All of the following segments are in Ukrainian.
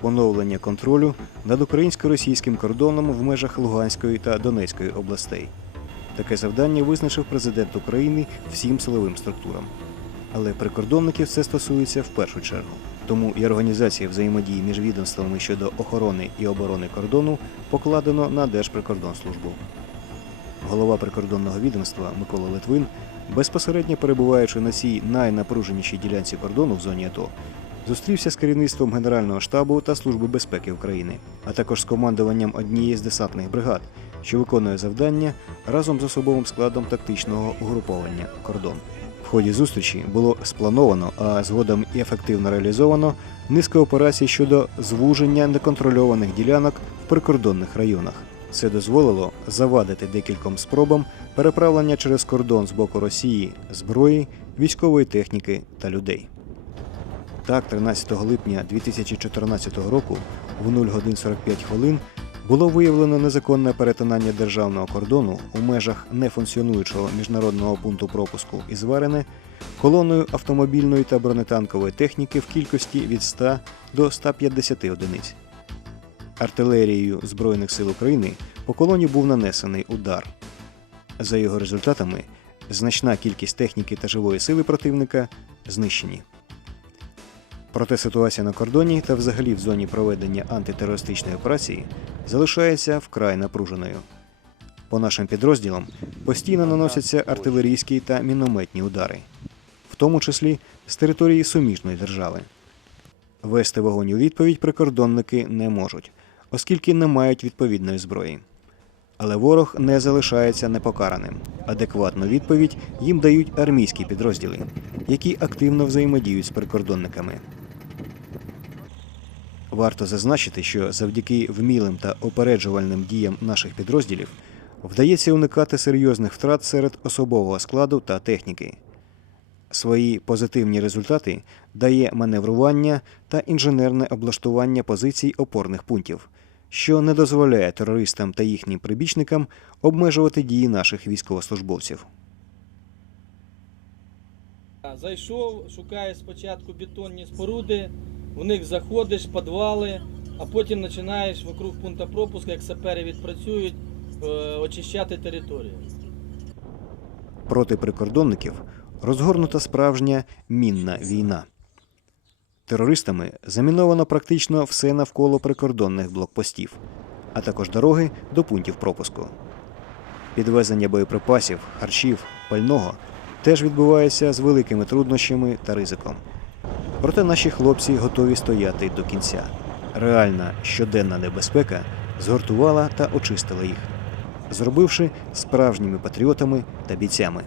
поновлення контролю над українсько-російським кордоном в межах Луганської та Донецької областей. Таке завдання визначив президент України всім силовим структурам. Але прикордонників це стосується в першу чергу. Тому і організація взаємодії між відомствами щодо охорони і оборони кордону покладено на Держприкордонслужбу. Голова прикордонного відомства Микола Литвин, безпосередньо перебуваючи на цій найнапруженішій ділянці кордону в зоні АТО, зустрівся з керівництвом Генерального штабу та Служби безпеки України, а також з командуванням однієї з десантних бригад, що виконує завдання разом з особовим складом тактичного угруповання кордон. В ході зустрічі було сплановано, а згодом і ефективно реалізовано низка операцій щодо звуження неконтрольованих ділянок в прикордонних районах. Це дозволило завадити декільком спробам переправлення через кордон з боку Росії зброї, військової техніки та людей. Так, 13 липня 2014 року в 0 годин 45 хвилин було виявлено незаконне перетинання державного кордону у межах нефункціонуючого міжнародного пункту пропуску із Варене колоною автомобільної та бронетанкової техніки в кількості від 100 до 150 одиниць. Артилерією Збройних сил України по колоні був нанесений удар. За його результатами, значна кількість техніки та живої сили противника знищені. Проте ситуація на кордоні та взагалі в зоні проведення антитерористичної операції залишається вкрай напруженою. По нашим підрозділам постійно наносяться артилерійські та мінометні удари, в тому числі з території суміжної держави. Вести вогонь у відповідь прикордонники не можуть, оскільки не мають відповідної зброї. Але ворог не залишається непокараним. Адекватну відповідь їм дають армійські підрозділи, які активно взаємодіють з прикордонниками. Варто зазначити, що завдяки вмілим та опереджувальним діям наших підрозділів вдається уникати серйозних втрат серед особового складу та техніки. Свої позитивні результати дає маневрування та інженерне облаштування позицій опорних пунктів, що не дозволяє терористам та їхнім прибічникам обмежувати дії наших військовослужбовців. Зайшов, шукаєш спочатку бетонні споруди, в них заходиш, підвали, а потім починаєш вокруг пункту пропуску, як сапери відпрацюють, е, очищати територію. Проти прикордонників розгорнута справжня мінна війна. Терористами заміновано практично все навколо прикордонних блокпостів, а також дороги до пунктів пропуску. Підвезення боєприпасів, харчів, пального теж відбувається з великими труднощами та ризиком. Проте наші хлопці готові стояти до кінця. Реальна щоденна небезпека згуртувала та очистила їх, зробивши справжніми патріотами та бійцями.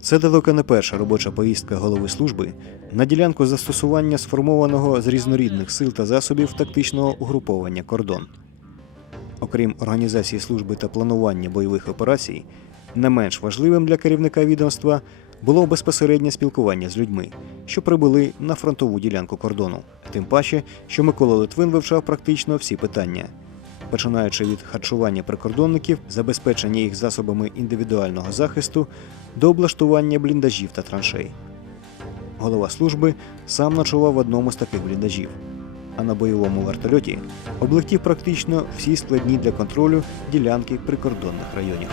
Це далеко не перша робоча поїздка голови служби на ділянку застосування сформованого з різнорідних сил та засобів тактичного угруповання кордон. Окрім організації служби та планування бойових операцій, не менш важливим для керівника відомства було безпосереднє спілкування з людьми, що прибули на фронтову ділянку кордону. Тим паче, що Микола Литвин вивчав практично всі питання, починаючи від харчування прикордонників, забезпечення їх засобами індивідуального захисту до облаштування бліндажів та траншей. Голова служби сам ночував в одному з таких бліндажів, а на бойовому вертольоті облетів практично всі складні для контролю ділянки прикордонних районів.